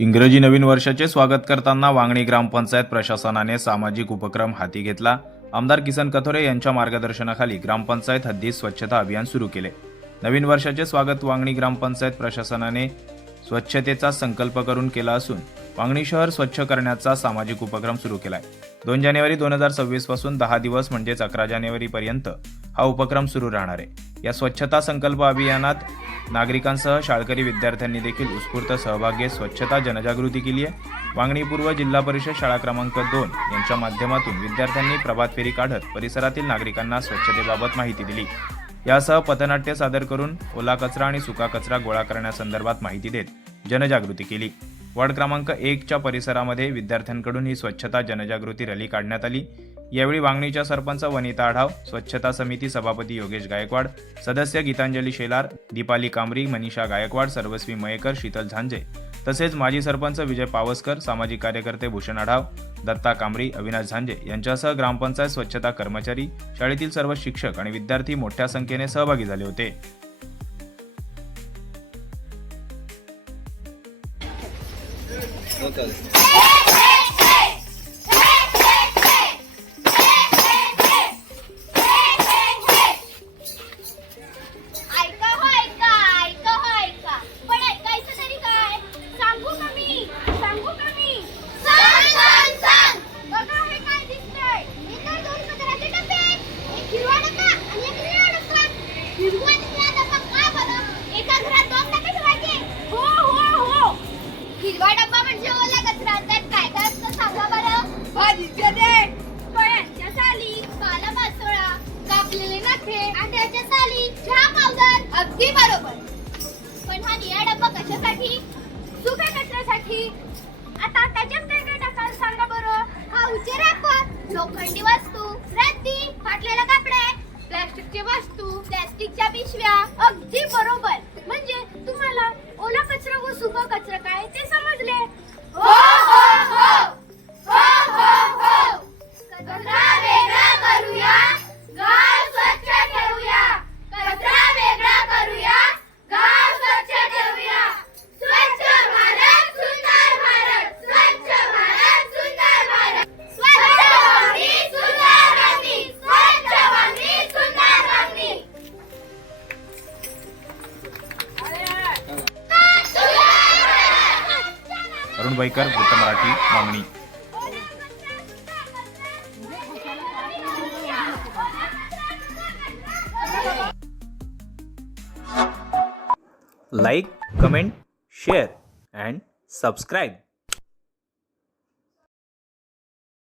इंग्रजी नवीन वर्षाचे स्वागत करताना वांगणी ग्रामपंचायत प्रशासनाने सामाजिक उपक्रम हाती घेतला। आमदार किसन कथोरे यांच्या मार्गदर्शनाखाली ग्रामपंचायत हद्दीत स्वच्छता अभियान सुरू केले। नवीन वर्षाचे स्वागत वांगणी ग्रामपंचायत प्रशासनाने स्वच्छतेचा संकल्प करून केला असून वांगणी शहर स्वच्छ करण्याचा सामाजिक उपक्रम सुरू केलाय। 2 जानेवारी 2026 पासून 10 दिवस म्हणजेच 11 जानेवारी पर्यंत हा उपक्रम सुरू राहणार आहे। या स्वच्छता संकल्प अभियानात नागरिकांसह शाळकरी विद्यार्थ्यांनी देखील उत्स्फूर्त सहभाग घेत स्वच्छता जनजागृती केली आहे। वांगणी पूर्व जिल्हा परिषद शाळा क्रमांक 2 यांच्या माध्यमातून विद्यार्थ्यांनी प्रभात फेरी काढत परिसरातील नागरिकांना स्वच्छतेबाबत माहिती दिली। यासह पथनाट्य सादर करून ओला कचरा आणि सुका कचरा गोळा करण्यासंदर्भात माहिती देत जनजागृती केली। वार्ड क्रमांक 1 च्या परिसरामध्ये विद्यार्थ्यांकडून ही स्वच्छता जनजागृती रॅली काढण्यात आली। यावेळी वांगणीच्या सरपंच वनिता आढाव, स्वच्छता समिती सभापती योगेश गायकवाड, सदस्य गीतांजली शेलार, दीपाली कांबरी, मनीषा गायकवाड, सर्वस्वी मयेकर, शीतल झांजे तसेच माजी सरपंच विजय पावसकर, सामाजिक कार्यकर्ते भूषण आढाव, दत्ता कांबरी, अविनाश झांजे यांच्यासह ग्रामपंचायत स्वच्छता कर्मचारी, शाळेतील सर्व शिक्षक आणि विद्यार्थी मोठ्या संख्येने सहभागी झाले होते। हिरवा डब्बा म्हणजे ओला कचरा, त्यात काय काय असतं सांगा बरं? भाजीचे देठ, फळांच्या साली, पालापाचोळा, कापलेले नखे, अंड्याच्या साली, चहा पावडर. अगदी बरोबर. पण हा निळा डब्बा कशासाठी? सुक्या कचऱ्यासाठी. आता त्याच्यात काय काय टाकाल सांगा बरं? खाऊचे रॅपर, लोखंडी वस्तू, रद्दी, फाटलेले कपडे, प्लास्टिकची वस्तू, प्लास्टिकच्या पिशव्या. अगदी बरोबर. म्हणजे तुम्हाला ओला कचरा व सुका कचरा काय ते समजले? हो हो हो हो हो हो. कचरा वेगळा करूया, गाव स्वच्छ ठेवूया. कचरा वेगळा करूया, गाव स्वच्छ ठेवूया. स्वच्छ भारत सुंदर भारत, स्वच्छ भारत सुंदर भारत. स्वच्छ वांगणी सुंदर वांगणी, स्वच्छ वांगणी सुंदर वांगणी. अरुण बैकर, वृत्त Marathi, Vangani. Like, comment, share and subscribe.